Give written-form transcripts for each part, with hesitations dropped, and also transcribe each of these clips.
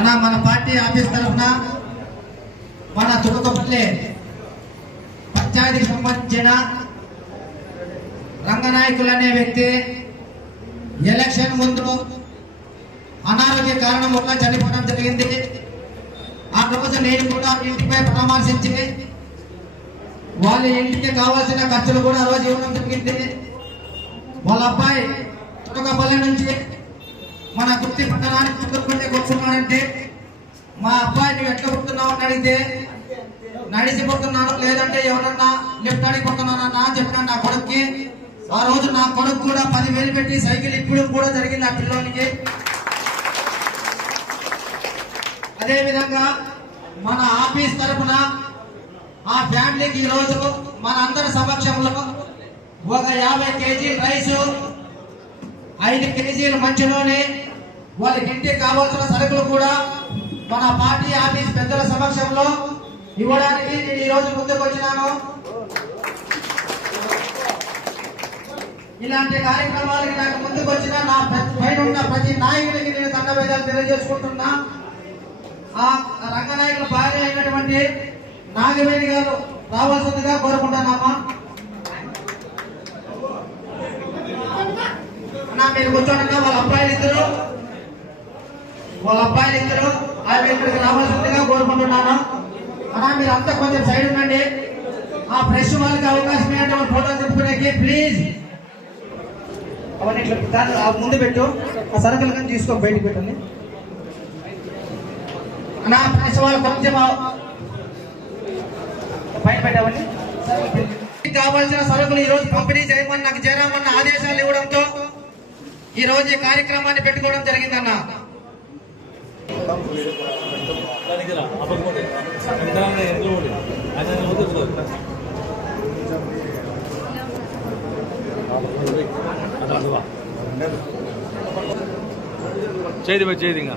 మన party office తరఫున మన తులకపల్లి పంచాయతీకి సంబంధించిన రంగనాయకులు అనే వ్యక్తి ఎలక్షన్ ముందు అనారోగ్య కారణం వల్ల చనిపోవడం జరిగింది. ఆ రోజు నేను కూడా ఇంటిపై పరామర్శించి వాళ్ళ ఇంటికి కావాల్సిన ఖర్చులు కూడా ఆ రోజు ఇవ్వడం జరిగింది. వాళ్ళ అబ్బాయి తులకపల్లి నుంచి మన గుర్తి పట్టణానికి చుట్టుకుంటే కూర్చున్నాడంటే మా అబ్బాయి నువ్వు ఎట్లా పుడుతున్నావు అని అడిగితే నడిచిపోతున్నాను లేదంటే ఎవరన్నా లిఫ్ట్ అడిగిపోతున్నానన్నా అని చెప్పినాను నా కొడుక్కి. ఆ రోజు నా కొడుకు కూడా 10,000 పెట్టి సైకిల్ ఇప్పుడు కూడా జరిగింది ఆ పిల్లోనికి. అదే విధంగా మన ఆఫీస్ తరఫున ఆ ఫ్యామిలీకి ఈరోజు మన అందరి సమక్షంలో ఒక 50 కేజీల రైసు 5 కేజీల మంచిలోని వాళ్ళకి ఇంటికి కావాల్సిన సరుకులు కూడా మన పార్టీ ఆఫీస్ పెద్దల సమక్షంలో ఇవ్వడానికి నేను ఈ రోజు ముందుకు వచ్చినాను. ఇలాంటి కార్యక్రమాలకి నాకు ముందుకు వచ్చిన నా పైన ఉన్న ప్రతి నాయకుడికి నేను దండవేదాలు తెలియజేసుకుంటున్నా. ఆ రంగనాయకుల భార్య అయినటువంటి నాగవేణి గారు రావాల్సిందిగా కోరుకుంటున్నామా. మీరు కూర్చోండి. వాళ్ళ అబ్బాయిలు ఇద్దరు ఆమె ఇక్కడికి రావాల్సిందిగా కోరుకుంటున్నాను. అన్నా మీరు అంతా కొంచెం సైడ్ ఉండండి. ఆ ప్రెస్ వాళ్ళకి అవకాశం ఏంటంటే ఫోటో తీసుకునేకి ప్లీజ్. అవన్నీ ఇట్లా ముందు పెట్టు. ఆ సరుకులు కానీ తీసుకో బయటకు పెట్టండి. అన్నా ప్రెస్ వాళ్ళు కొంచెం బయట పెట్టామండి. కావాల్సిన సరుకులు ఈ రోజు పంపిణీ చేయమని నాకు చేరామన్న ఆదేశాలు ఇవ్వడంతో ఈ రోజు ఈ కార్యక్రమాన్ని పెట్టుకోవడం జరిగిందన్న. చేది ఇంకా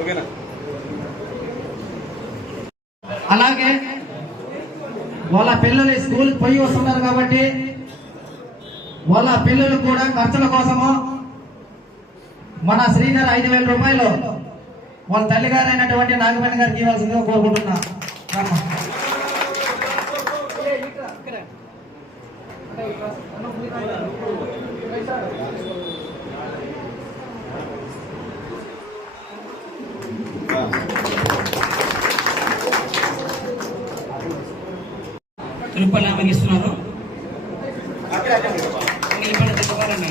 ఓకేనా. అలాగే వాళ్ళ పిల్లలు స్కూల్ పోయి వస్తున్నారు కాబట్టి వాళ్ళ పిల్లలు కూడా ఖర్చుల కోసము మన శ్రీధర్ 5,000 రూపాయలు వాళ్ళ తల్లిగారు అయినటువంటి నాగమణి గారికి ఇవ్వాల్సిందిగా కోరుకుంటున్నా. తిరుపతి ఆమెకి ఇస్తున్నారు. ఈ పని తెచ్చుకోవాలన్నా